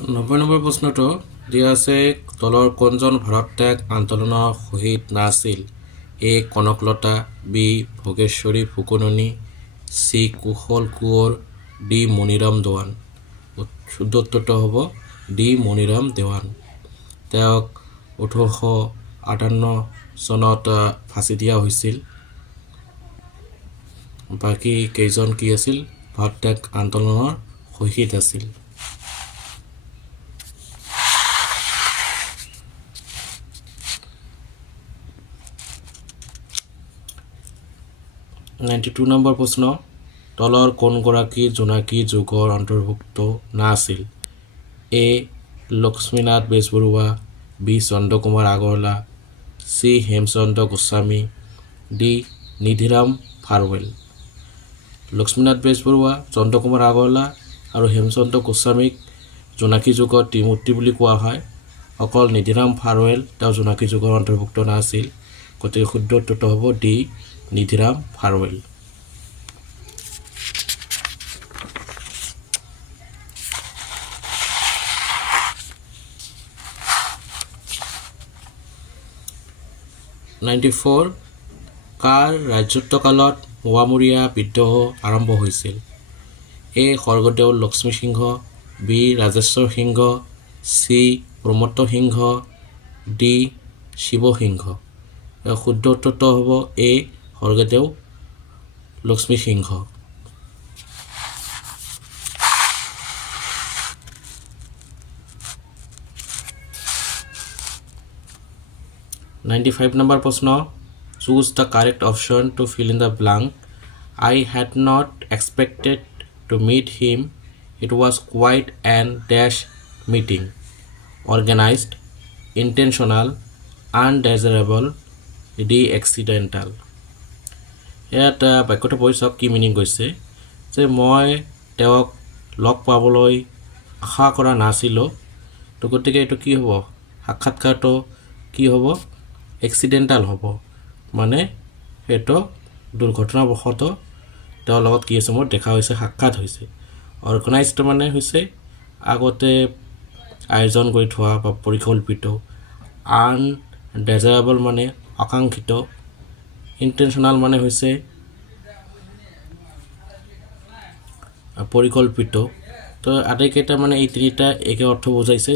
90 number প্ৰশ্নটো দিয়া আছে তলৰ কোনজন ভাৰত ত্যাগ আন্দোলনৰ শহীদ নাছিল? এ Kanaklata, B Bhogeswari Phukanani, C Kushal Konwar, D Maniram Dewan. শুদ্ধ উত্তৰটো হ'ব ডি মণিৰাম দেৱান। তেওঁক 1858 চনত ফাঁচি দিয়া হৈছিল। বাকী কেইজন কি আছিল? ভাৰত ত্যাগ আন্দোলনৰ শহীদ আছিল। নম্বৰ প্ৰশ্ন তলৰ কোনগৰাকী জোনাকী যুগৰ অন্তৰ্ভুক্ত নাছিল? A Lakshminath Bezbaroa, B Chandrakumar Agarwala, C Hemchandra Goswami, D Nidhiram Bharwel. Lakshminath Bezbaroa, Chandrakumar Agarwala আৰু হেমচন্দ্ৰ গোস্বামীক জোনাকী যুগৰ ত্ৰিমূৰ্তি বুলি কোৱা হয়। অকল নিধিৰাম ভাৰৱেল তেওঁ জোনাকী যুগৰ অন্তৰ্ভুক্ত নাছিল। গতিকে শুদ্ধ উত্তৰটো হ'ব ডি নিধিৰাম ভাৰৱেল। কাৰ ৰাজত্বকালত মোৱামৰীয়া বিদ্ৰোহ আৰম্ভ হৈছিল? A Swargadeo Lakshmi Singha, B Rajeswar Singha, C Pramatta Singha, D Siva Singha. শুদ্ধ উত্তৰটো হ'ব এ স্বৰ্গদেউ লক্ষ্মী সিংহ। নম্বৰ প্ৰশ্ন choose the correct option to fill in the blank. I had not expected to meet him. It was quite an dash meeting. Organized, intentional, undesirable, the accidental. ইয়াত বাক্যটো পঢ়ি চাওক কি meaning গৈছে যে মই তেওঁক লগ পাবলৈ আশা কৰা নাছিলোঁ। তো গতিকে এইটো কি হ'ব? সাক্ষাৎকাৰটো কি হ'ব? এক্সিডেণ্টাল হ'ব। মানে সেইটো দুৰ্ঘটনাবশতঃ তেওঁৰ লগত কি হৈছে মোৰ দেখা হৈছে, সাক্ষাৎ হৈছে। অৰ্গেনাইজড মানে হৈছে আগতে আয়োজন কৰি থোৱা বা পৰিকল্পিত। আনডেজাৰেবল মানে আকাংক্ষিত। ইণ্টেনশ্যনেল মানে হৈছে পৰিকল্পিত। তো আটাইকেইটা মানে এই তিনিটা একে অৰ্থ বুজাইছে।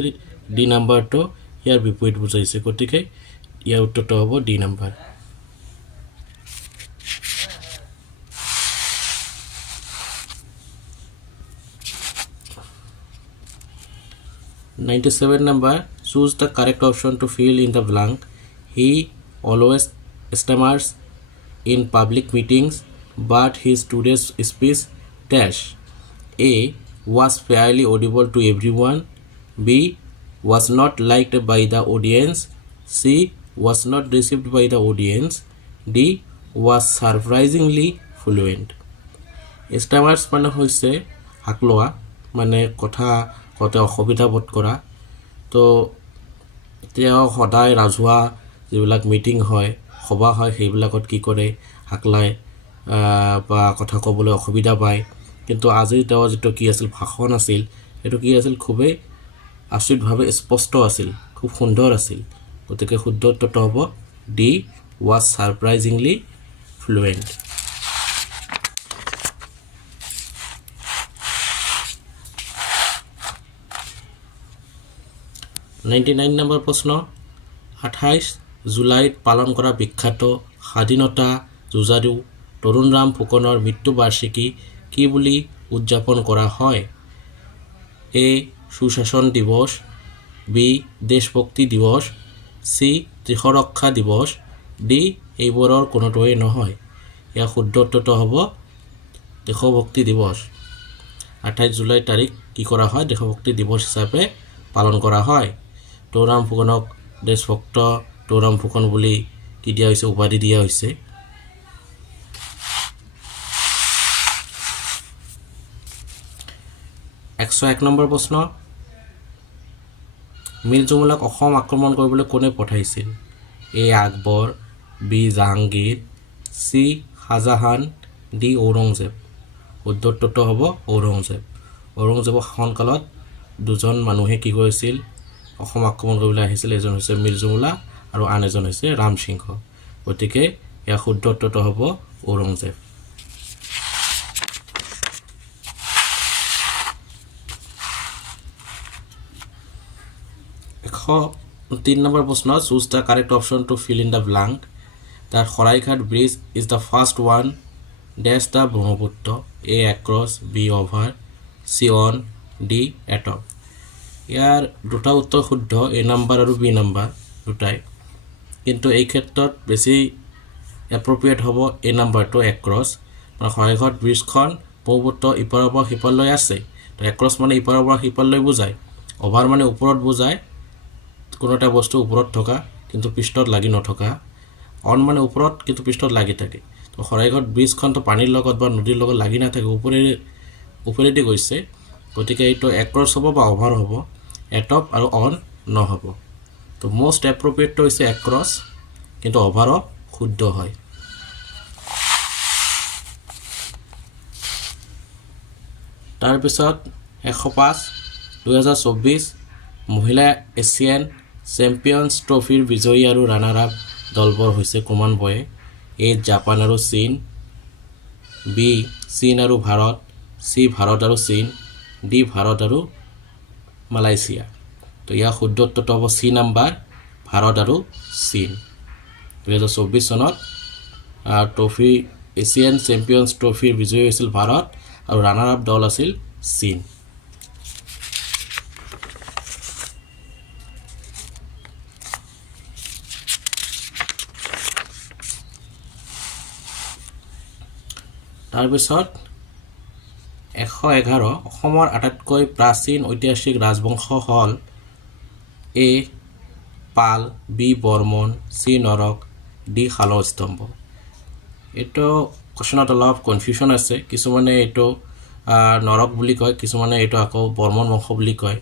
ডি নাম্বাৰটো ইয়াৰ বিপৰীত বুজাইছে। গতিকে ইয়াৰ উত্তৰটো হ'ব D number. number choose the correct option to fill in the blank. He always stammers in public meetings, but his today's speech dash. A was fairly audible to everyone, B was not liked by the audience, C was not received by the audience, D was surprisingly fluent. Stammers মানে হৈছে হাকলোৱা, মানে কথা কতে অসুবিধা বোধ কৰা। তো তেওঁ সদায় ৰাজহুৱা যিবিলাক মিটিং হয়, সভা হয়, সেইবিলাকত কি কৰে? হাকলায় বা কথা ক'বলৈ অসুবিধা পায়। কিন্তু আজি তেওঁ যিটো কি আছিল ভাষণ আছিল, সেইটো কি আছিল? খুবেই আচৰিতভাৱে স্পষ্ট আছিল, খুব সুন্দৰ আছিল। গতিকে শুদ্ধ উত্তৰটো হ'ব ডি ৱাজ ছাৰপ্ৰাইজিংলি ফ্লুৱেণ্ট। নম্বৰ প্ৰশ্ন 28 জুলাইত পালন কৰা বিখ্যাত স্বাধীনতা যুঁজাৰু তৰুণৰাম ফুকনৰ মৃত্যুবাৰ্ষিকী কি বুলি উদযাপন কৰা হয়? এ সুশাসন দিৱস, বি দেশভক্তি দিৱস, চি ত্ৰিসুৰক্ষা দিৱস, ডি এইবোৰৰ কোনোটোৱেই নহয়। ইয়াৰ শুদ্ধ উত্তৰটো হ'ব দেশভক্তি দিৱস। 28 জুলাই তাৰিখ কি কৰা হয়? দেশভক্তি দিৱস হিচাপে পালন কৰা হয়। তৰুণৰাম ফুকনক দেশভক্ত তৰুণৰাম ফুকন বুলি কি দিয়া হৈছে? উপাধি দিয়া হৈছে। 101 নম্বৰ প্ৰশ্ন মিৰ জুমলাক অসম আক্ৰমণ কৰিবলৈ কোনে পঠাইছিল? A Akbar, B Jahangir, C Shahjahan, D Aurangzeb. শুদ্ধ উত্তৰটো হ'ব ঔৰংজেব। ঔৰংজেবৰ শাসনকালত দুজন মানুহে কি কৰিছিল অসম আক্ৰমণ কৰিবলৈ আহিছিল এজন হৈছে মীৰ জুমলা আৰু আন এজন হৈছে ৰাম সিংহ গতিকে ইয়াৰ শুদ্ধ উত্তৰটো হ'ব ঔৰংজেব 3 number প্রশ্ন choose the correct option to fill in the blank that Horaighat bridge is the first one dash the Brahmaputra A across B over C on D atop ইয়াৰ দুটা উত্তৰ শুদ্ধ A number আৰু B number দুটাই কিন্তু এই ক্ষেত্ৰত বেছি appropriate হ'ব A number to across মানে Horaighat bridge খন ব্ৰহ্মপুত্ৰ ইপাৰৰ পৰা সিপাৰলৈ আছে তো across মানে ইপাৰৰ পৰা সিপাৰলৈ বুজায় over মানে ওপৰত বুজায় কোনোটা বস্তু ওপৰত থকা কিন্তু পৃষ্ঠত লাগি নথকা অন মানে ওপৰত কিন্তু পৃষ্ঠত লাগি থাকে তো Horaighat bridge খন তো পানীৰ লগত বা নদীৰ লগত লাগি না থাকে ওপৰেদি গৈছে গতিকে এইটো across হ'ব বা over হ'ব atop আৰু on নহব তো most appropriate to হৈছে across কিন্তু over শুদ্ধ হয় তাৰ পিছত 105 2024 মহিলা এছিয়ান চ্যাম্পিয়নছ ট্ৰফিৰ বিজয়ী আৰু ৰানাৰ আপ দলবোৰ হৈছে ক্ৰমান্বয়ে এ জাপান আৰু চীন বি চীন আৰু ভাৰত সি ভাৰত আৰু চীন ডি ভাৰত আৰু মালয়েছিয়া তো ইয়াৰ শুদ্ধ উত্তৰটো হ'ব সি নাম্বাৰ ভাৰত আৰু চীন 2024 চনত ট্ৰফি এছিয়ান চ্যাম্পিয়নছ ট্ৰফিৰ বিজয়ী হৈছিল ভাৰত আৰু ৰানাৰ আপ দল আছিল চীন তাৰ পিছত 111 অসমৰ আটাইতকৈ প্ৰাচীন ঐতিহাসিক ৰাজবংশ হল এ পাল বি বৰ্মন সি নৰক ডি শালস্তম্ভ এটো কোৱেশ্চনত অলপ কনফিউজন আছে কিছুমানে এটো নৰক বুলি কয় কিছুমানে এটো আকৌ বৰ্মন বংশ বুলি কয়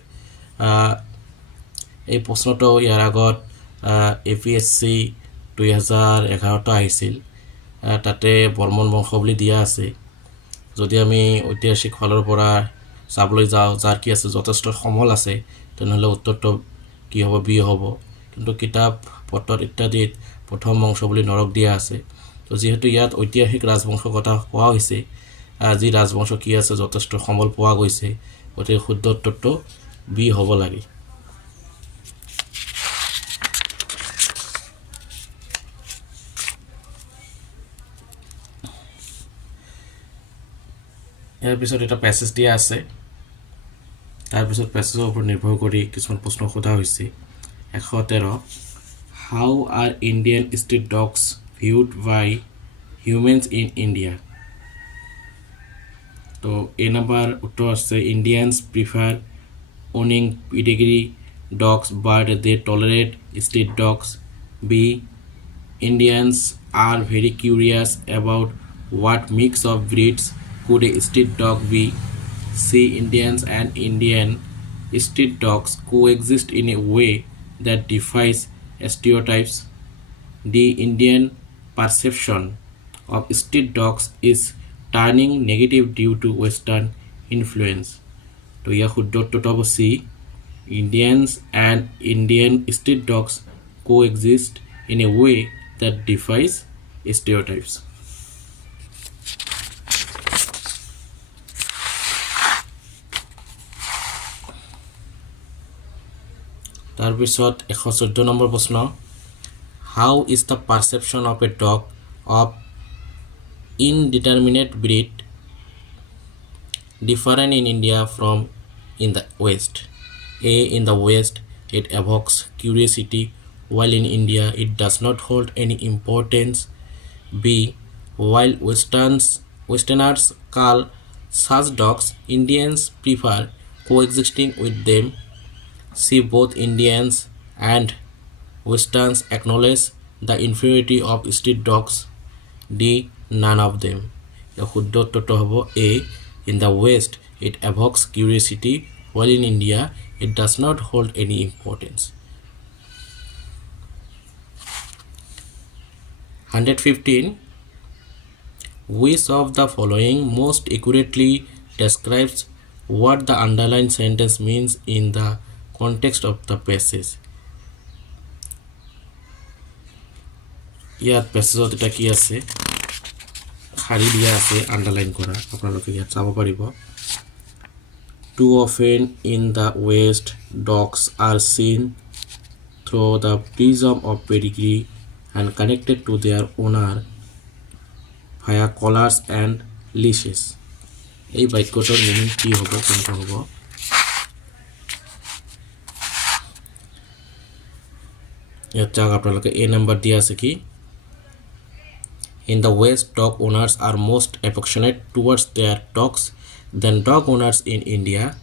এই প্ৰশ্নটো ইয়াৰ আগত এপিএসসি 2011 ত আহিছিল তাতে বৰ্মন বংশ বুলি দিয়া আছে যদি আমি ঐতিহাসিক ফলৰ পৰা চাবলৈ যাওঁ যাৰ কি আছে যথেষ্ট সমল আছে তেনেহলে উত্তৰটো কি হ'ব বি হ'ব কিন্তু কিতাপ পত্ৰত ইত্যাদিত প্ৰথম বংশ বুলি নৰক দিয়া আছে তো যেহেতু ইয়াত ঐতিহাসিক ৰাজবংশ কথা কোৱা হৈছে আজি ৰাজবংশ কি আছে যথেষ্ট সমল পোৱা গৈছে গতিকে শুদ্ধ উত্তৰটো বি হ'ব লাগে ইয়াৰ পিছত এটা প্যাসেজ দিয়া আছে তাৰ পিছত প্যাসেজৰ ওপৰত নিৰ্ভৰ কৰি কিছুমান প্ৰশ্ন সোধা হৈছে 113 How are Indian street dogs viewed by humans in India? তো A number উত্তৰ আছে Indians prefer owning pedigree dogs but they tolerate street dogs. B Indians are very curious about what mix of breeds could a street dog be. C Indians and Indian street dogs coexist in a way that defies stereotypes. The Indian perception of street dogs is turning negative due to Western influence. So here শুদ্ধ উত্তৰটো হ'ব C Indians and Indian street dogs coexist in a way that defies stereotypes. তাৰ পিছত 114 number প্ৰশ্ন How is the perception of a dog of indeterminate breed different in India from in the West? A in the West it evokes curiosity while in India it does not hold any importance. B while Westerners call such dogs Indians prefer coexisting with them. See both Indians and Westerns acknowledge the inferiority of street dogs. D none of them. The শুদ্ধ উত্তৰটো হ'ব A in the West it evokes curiosity while in India it does not hold any importance. 115 Which of the following most accurately describes what the underlined sentence means in the context of the passage. ইয়াত পেছেজত এটা কি আছে খালি দিয়া আছে underline করা আপোনালোকে ইয়াত চাব পাৰিব too often in the west dogs are seen through the prism of pedigree and connected to their owner via collars and leashes. এই বাক্যটোৰ মিনিং কি হ'ব কোনটো হ'ব ইয়াত চাওক আপোনালোকে এ নাম্বাৰ দিয়া আছে কি In the West, dog owners are most affectionate towards their dogs than dog owners in India.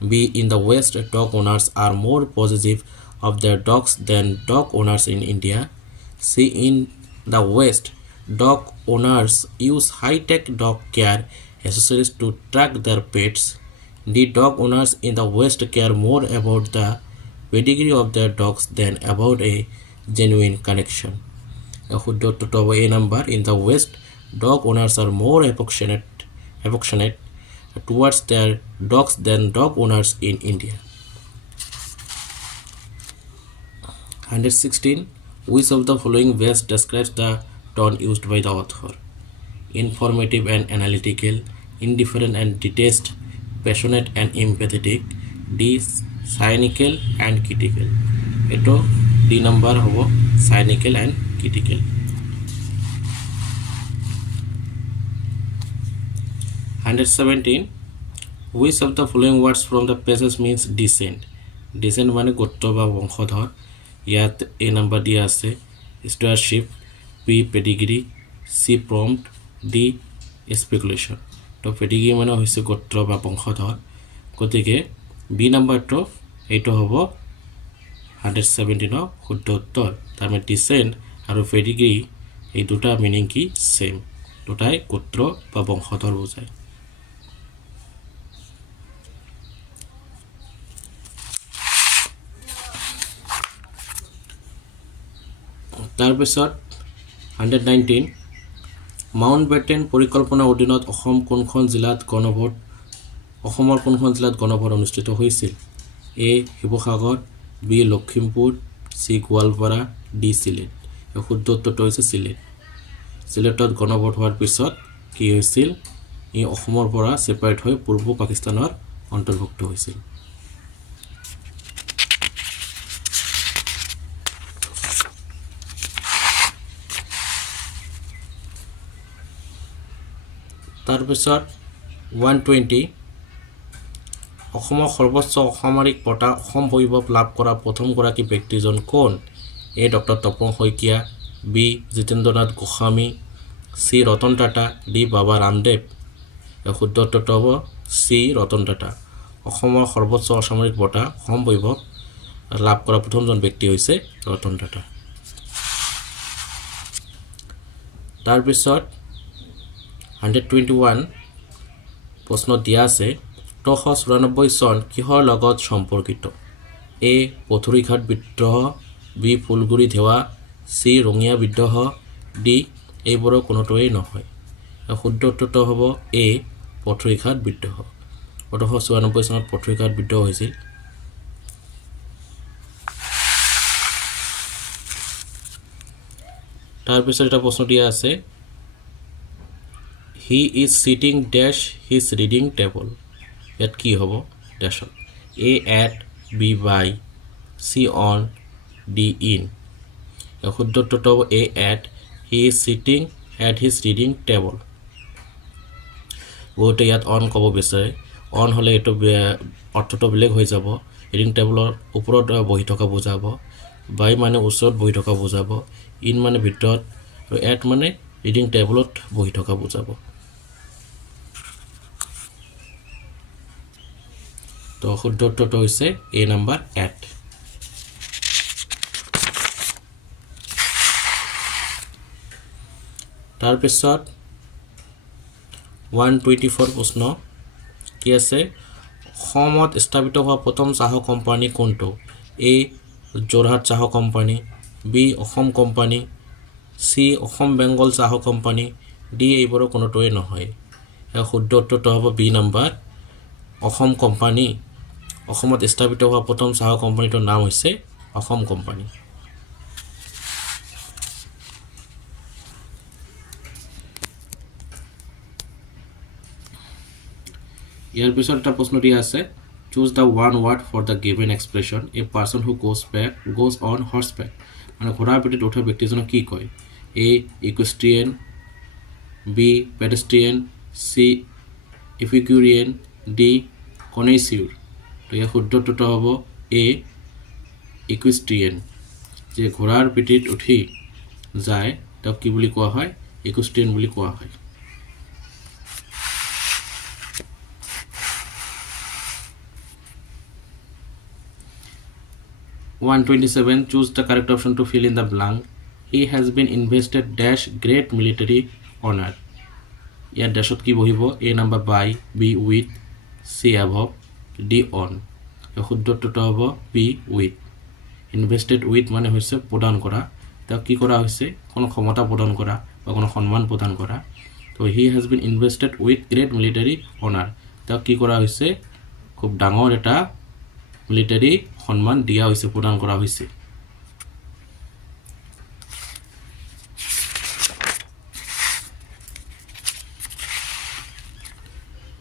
B. In the West, dog owners are more possessive of their dogs than dog owners in India. C. In the West, dog owners use high-tech dog care accessories to track their pets. D. Dog owners in the West care more about the pedigree of their dogs than about a genuine connection. A number in the West, dog owners are more affectionate towards their dogs than dog owners in India. 116. Which of the following best describes the tone used by the author? Informative and analytical, indifferent and detached, passionate and empathetic, D. Cynical and critical. Eto D number hobo cynical and critical. 117. Which of the following words from the passage means descent? Descent মানে গোত্র বা বংশধর ইয়াত এ number দিয়া আছে স্টুয়ারশিপ B pedigree সি prompt D speculation তো pedigree মানে হৈছে গোত্র বা বংশধর গতিকে বি নাম্বাৰটো এইটো হ'ব 117 শুদ্ধ উত্তৰ তাৰমানে ডিসেন্ট আৰু পেডিগ্ৰি এই দুটা মিনিং কি সেম দুটাই গোত্ৰ বা বংশধৰ বুজায় তাৰপিছত 119 মাউণ্টবেটেন পৰিকল্পনাৰ অধীনত অসম কোনখন জিলাত গণভোট অসমৰ কোনখন জিলাত গণভোট অনুষ্ঠিত হৈছিল এ শিৱসাগৰ বি লখিমপুৰ সি গোৱালপাৰা ডি সিলেট শুদ্ধ উত্তৰটো হৈছে সিলেট সিলেটত গণভোট হোৱাৰ পিছত কি হৈছিল ই অসমৰ পৰা সেপাৰেট হৈ পূৰ্ব পাকিস্তানৰ অন্তৰ্ভুক্ত হৈছিল তাৰপিছত 120 অসমৰ সৰ্বোচ্চ অসামৰিক বঁটা অসম বৈভৱ লাভ কৰা প্ৰথমগৰাকী ব্যক্তিজন কোন এ ডক্টৰ তপন শইকীয়া বি জিতেন্দ্ৰনাথ গোস্বামী সি ৰতন টাটা ডি বাবা ৰামদেৱ শুদ্ধ উত্তৰটো হ'ব সি ৰতন টাটা অসমৰ সৰ্বোচ্চ অসামৰিক বঁটা অসম বৈভৱ লাভ কৰা প্ৰথমজন ব্যক্তি হৈছে ৰতন টাটা তাৰপিছত 121 প্ৰশ্ন দিয়া আছে 1994 চন কিহৰ লগত সম্পৰ্কিত এ পথুৰীঘাট বিদ্ৰোহ বি ফুলগুৰি ধেৱা সি ৰঙিয়া বিদ্ৰোহ ডি এইবোৰৰ কোনোটোৱেই নহয় শুদ্ধ উত্তৰটো হ'ব এ পথুৰীঘাট বিদ্ৰোহ 1994 চনত পথুৰীঘাট বিদ্ৰোহ হৈছিল তাৰপিছত এটা প্ৰশ্ন দিয়া আছে He is sitting dash his reading table. Yet ki hobo dash A at B by C on D in. শুদ্ধ উত্তৰটো A at he is sitting at his reading table. বহুতে ইয়াত অন ক'ব বিচাৰে অন হ'লে এইটো অৰ্থটো বেলেগ হৈ যাব ৰিডিং টেবলৰ ওপৰত বহি থকা বুজাব বাই মানে ওচৰত বহি থকা বুজাব ইন মানে ভিতৰত আৰু এট মানে ৰিডিং টেবলত বহি থকা বুজাব তো শুদ্ধ উত্তৰটো হৈছে এ নাম্বাৰ 8 তাৰপিছত 124 প্ৰশ্ন কি আছে অসমত স্থাপিত হোৱা প্ৰথম চাহ কোম্পানী কোনটো এ যোৰহাট চাহ কোম্পানী বি অসম কোম্পানী সি অসম বেংগল চাহ কোম্পানী ডি এইবোৰৰ কোনোটোৱে নহয় শুদ্ধ উত্তৰটো হ'ব বি নাম্বাৰ অসম কোম্পানী অসমত স্থাপিত হোৱা প্ৰথম চাহ কোম্পানীটোৰ নাম হৈছে অসম কোম্পানী ইয়াৰ পিছত এটা প্ৰশ্ন দিয়া আছে choose the one word for the given expression a person who goes on horseback মানে ঘোঁৰাৰ পিঠিত উঠা ব্যক্তিজনক কি কয় a equestrian b pedestrian c epicurean d connoisseur তো ইয়াৰ শুদ্ধ উত্তৰটো হ'ব a equestrian যে ঘোঁৰাৰ পিঠিত উঠি যায় তাক কি বুলি কোৱা হয় equestrian বুলি কোৱা হয় (127) Choose the correct option to fill in the blank. He has been invested dash great military honor. ইয়াত ড্যাশত কি বহিব a number by b with c above d on শুদ্ধ উত্তৰটো হ'ব b with invested with মানে হৈছে প্ৰদান কৰা তাক কি কৰা হৈছে কোনো ক্ষমতা প্ৰদান কৰা বা কোনো সম্মান প্ৰদান কৰা তো he has been invested with great military honor তাক কি কৰা হৈছে খুব ডাঙৰ এটা মিলিটাৰী সম্মান দিয়া হৈছে প্ৰদান কৰা হৈছে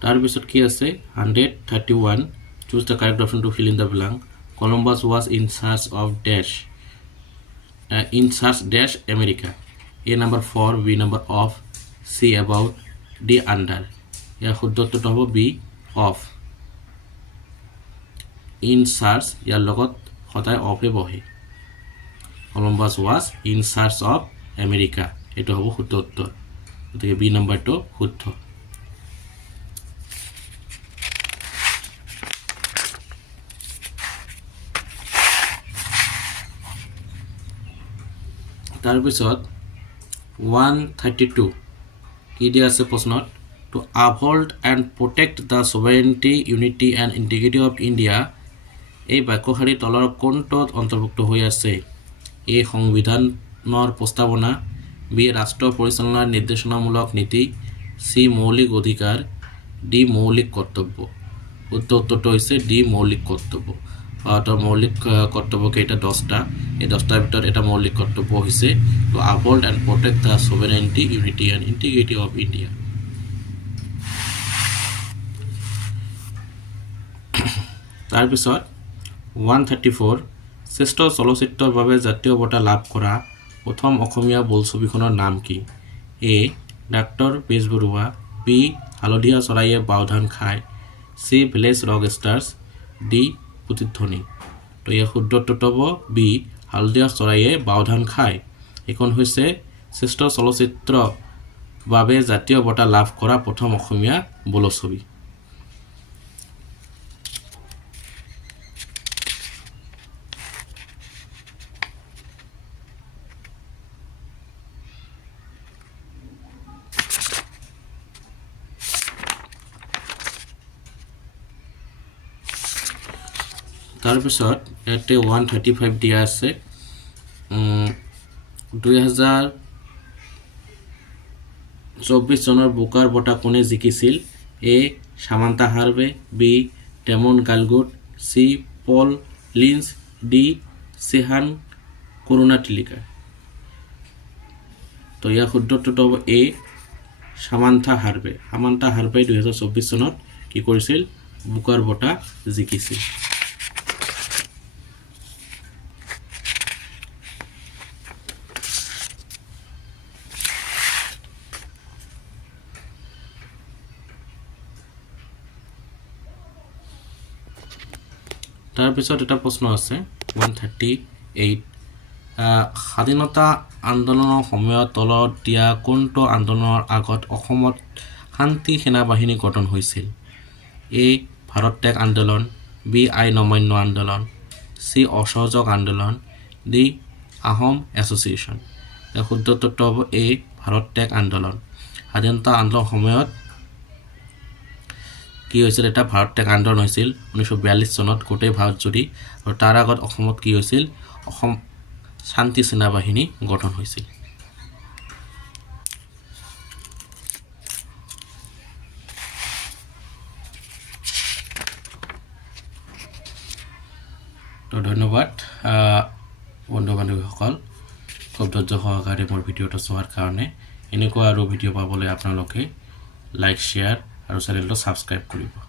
তাৰ পিছত কি আছে 131 choose the correct option to fill in the blank Columbus was in search of dash America a number for b number of c about d under ইয়াৰ শুদ্ধ উত্তৰটো হ'ব b of in search ইয়াৰ লগত সদায় অফে বহে Columbus was in search of America এটো হ'ব শুদ্ধ উত্তৰ গতিকে বি নম্বৰটো শুদ্ধ তাৰ পিছত 132 কি দিয়া আছে প্ৰশ্নত to uphold and protect the sovereignty unity and integrity of India এই বাক্যশাৰী তলৰ কোনটোত অন্তৰ্ভুক্ত হৈ আছে এ সংবিধানৰ প্ৰস্তাৱনা বি ৰাষ্ট্ৰ পৰিচালনাৰ নিৰ্দেশনামূলক নীতি সি মৌলিক অধিকাৰ ডি মৌলিক কৰ্তব্য উত্তৰটো হৈছে ডি মৌলিক কৰ্তব্য তো মৌলিক কৰ্তব্য কেইটা 10টা এই 10টাৰ ভিতৰত এটা মৌলিক কৰ্তব্য হৈছে to uphold and protect the sovereignty unity and integrity of India তাৰ পিছত 134 শ্ৰেষ্ঠ চলচ্চিত্ৰৰ বাবে জাতীয় বঁটা লাভ কৰা প্ৰথম অসমীয়া বোলছবিখনৰ নাম কি এ ডাক্তৰ বেজবৰুৱা বি হালধীয়া চৰাইয়ে বাওধান খায় সি ভিলেজ ৰক ষ্টাৰ্ছ ডি প্ৰতিধ্বনি তো ইয়াৰ শুদ্ধ উত্তৰটো হ'ব বি হালধীয়া চৰাইয়ে বাওধান খায় এখন হৈছে শ্ৰেষ্ঠ চলচ্চিত্ৰ বাবে জাতীয় বঁটা লাভ কৰা প্ৰথম অসমীয়া বোলছবি তাৰ পিছত এতে 135 দিয়া আছে 2024 চনৰ বুকাৰ বঁটা কোনে জিকিছিল এ সামান্তা হাৰ্ভে বি ডেমন গালগুট সি পল লিঞ্চ ডি সেহান কৰুণা টিলিকা তো ইয়াৰ শুদ্ধ উত্তৰটো হ'ব এ সামান্তা হাৰ্ভে 2024 চনত কি কৰিছিল বুকাৰ বঁটা জিকিছিল তাৰ পিছত এটা প্ৰশ্ন আছে 138 স্বাধীনতা আন্দোলনৰ সময়ত তলত দিয়া কোনটো আন্দোলনৰ আগত অসমত শান্তি সেনা বাহিনী গঠন হৈছিল এ ভাৰত ত্যাগ আন্দোলন বি আইন অমান্য আন্দোলন সি অসহযোগ আন্দোলন ডি আহোম এছ'চিয়েশ্যন ইয়াৰ শুদ্ধ উত্তৰটো হ'ব এ ভাৰত ত্যাগ আন্দোলন স্বাধীনতা আন্দোলনৰ সময়ত কি হৈছিল এটা ভাৰত ত্যাগ আন্দোলন হৈছিল 1942 চনত গোটেই ভাৰত জুৰি আৰু তাৰ আগত অসমত কি হৈছিল অসম শান্তি সেনা বাহিনী গঠন হৈছিল তো ধন্যবাদ বন্ধু বান্ধৱীসকল খুব ধৈৰ্য সহকাৰে মোৰ ভিডিঅ'টো চোৱাৰ কাৰণে এনেকুৱা আৰু ভিডিঅ' পাবলৈ আপোনালোকে লাইক শ্বেয়াৰ আৰু চেনেলটো ছাবস্ক্ৰাইব কৰিব